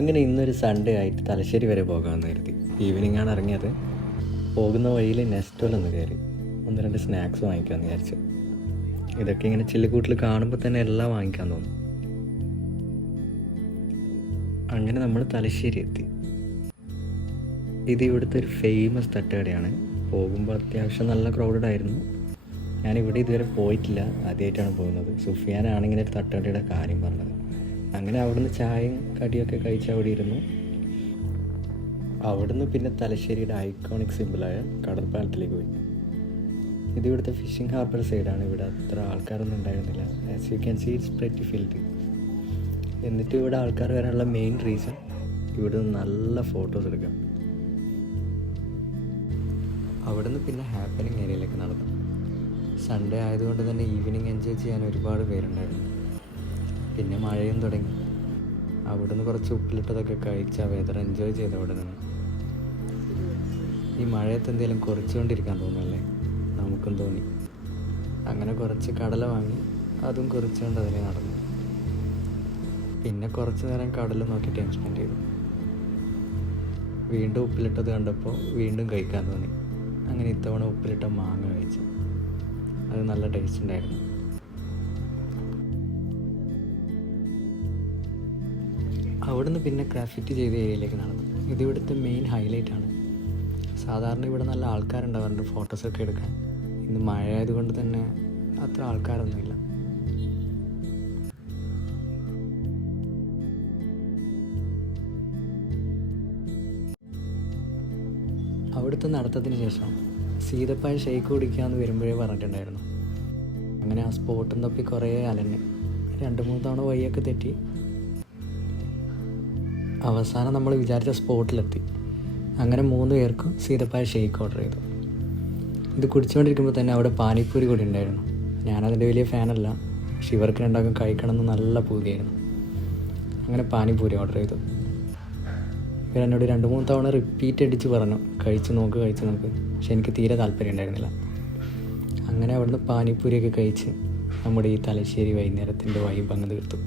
അങ്ങനെ ഇന്നൊരു സൺഡേ ആയിട്ട് തലശ്ശേരി വരെ പോകാമെന്ന് കരുതി. ഈവനിങ് ആണ് ഇറങ്ങിയത്. പോകുന്ന വഴിയിൽ നെസ്റ്റോലൊന്ന് കയറി 1-2 സ്നാക്സ് വാങ്ങിക്കാമെന്ന് വിചാരിച്ചു. ഇതൊക്കെ ഇങ്ങനെ ചില്ലുകൂട്ടിൽ കാണുമ്പോൾ തന്നെ എല്ലാം വാങ്ങിക്കാൻ തോന്നും. അങ്ങനെ നമ്മൾ തലശ്ശേരി എത്തി. ഇത് ഇവിടുത്തെ ഒരു ഫേമസ് തട്ടുകടയാണ്. പോകുമ്പോൾ അത്യാവശ്യം നല്ല ക്രൗഡഡ് ആയിരുന്നു. ഞാനിവിടെ ഇതുവരെ പോയിട്ടില്ല, ആദ്യമായിട്ടാണ് പോകുന്നത്. സുഫിയാനാണ് ഇങ്ങനെ ഒരു തട്ടുകടയുടെ കാര്യം പറഞ്ഞത്. അങ്ങനെ അവിടുന്ന് ചായയും കടിയൊക്കെ കഴിച്ച് അവിടെ ഇരുന്നു. അവിടുന്ന് പിന്നെ തലശ്ശേരിയുടെ ഐക്കോണിക് സിമ്പിളായ കടൽപ്പാലത്തിലേക്ക് പോയി. ഇത് ഇവിടുത്തെ ഫിഷിംഗ് ഹാർബർ സൈഡാണ്. ഇവിടെ അത്ര ആൾക്കാരൊന്നും ഉണ്ടായിരുന്നില്ല. As you can see it's pretty filled. എന്നിട്ട് ഇവിടെ ആൾക്കാർ വരാനുള്ള മെയിൻ റീസൺ ഇവിടുന്ന് നല്ല ഫോട്ടോസ് എടുക്കാം. അവിടുന്ന് പിന്നെ ഹാപ്പനിങ് ഏരിയയിലേക്ക് നടന്നു. സൺഡേ ആയതുകൊണ്ട് തന്നെ ഈവനിങ് എൻജോയ് ചെയ്യാൻ ഒരുപാട് പേരുണ്ടായിരുന്നു. പിന്നെ മഴയും തുടങ്ങി. അവിടുന്ന് കുറച്ച് ഉപ്പിലിട്ടതൊക്കെ കഴിച്ച് ആ വെതർ എൻജോയ് ചെയ്ത് അവിടെ നിന്ന്. ഈ മഴയത്ത് എന്തെങ്കിലും കുറച്ചുകൊണ്ടിരിക്കാൻ തോന്നുമല്ലേ? നമുക്കും തോന്നി. അങ്ങനെ കുറച്ച് കടല വാങ്ങി അതും കുറച്ചുകൊണ്ട് അതിനെ നടന്നു. പിന്നെ കുറച്ച് നേരം കടൽ നോക്കി ടൈം സ്പെൻഡ് ചെയ്തു. വീണ്ടും ഉപ്പിലിട്ടത് കണ്ടപ്പോൾ വീണ്ടും കഴിക്കാൻ തോന്നി. അങ്ങനെ ഇത്തവണ ഉപ്പിലിട്ട മാങ്ങ കഴിച്ചു. അത് നല്ല ടേസ്റ്റ് ഉണ്ടായിരുന്നു. അവിടുന്ന് പിന്നെ ഗ്രാഫിറ്റി ചെയ്ത ഏരിയയിലേക്ക് നടന്നു. ഇത് ഇവിടുത്തെ മെയിൻ ഹൈലൈറ്റ് ആണ്. സാധാരണ ഇവിടെ നല്ല ആൾക്കാരുണ്ടാവാറുണ്ട് ഫോട്ടോസൊക്കെ എടുക്കാൻ. ഇന്ന് മഴ ആയതുകൊണ്ട് തന്നെ അത്ര ആൾക്കാരൊന്നുമില്ല. അവിടുത്തെ നടത്തത്തിന് ശേഷം സീതപ്പായ ഷെയ്ക്ക് കുടിക്കാമെന്ന് വരുമ്പോഴേ പറഞ്ഞിട്ടുണ്ടായിരുന്നു. അങ്ങനെ ആ സ്പോട്ടും തപ്പി കുറേ അലഞ്ഞ് 2-3 തവണ വഴിയൊക്കെ തെറ്റി അവസാനം നമ്മൾ വിചാരിച്ച സ്പോട്ടിലെത്തി. അങ്ങനെ 3 പേർക്കും സീതപ്പായ ഷെയ്ക്ക് ഓർഡർ ചെയ്തു. ഇത് കുടിച്ചുകൊണ്ടിരിക്കുമ്പോൾ തന്നെ അവിടെ പാനിപ്പൂരി കൂടി ഉണ്ടായിരുന്നു. ഞാനതിൻ്റെ വലിയ ഫാനല്ല, പക്ഷെ ഇവർക്ക് രണ്ടാക്കും കഴിക്കണമെന്ന് നല്ല പൂതിയായിരുന്നു. അങ്ങനെ പാനിപ്പൂരി ഓർഡർ ചെയ്തു. ഇവരെന്നോട് 2-3 തവണ റിപ്പീറ്റ് അടിച്ച് പറഞ്ഞു കഴിച്ച് നോക്ക്. പക്ഷെ എനിക്ക് തീരെ താല്പര്യം ഉണ്ടായിരുന്നില്ല. അങ്ങനെ അവിടുന്ന് പാനിപ്പൂരിയൊക്കെ കഴിച്ച് നമ്മുടെ ഈ തലശ്ശേരി വൈകുന്നേരത്തിൻ്റെ വൈബ് അങ്ങ് തീർത്തു.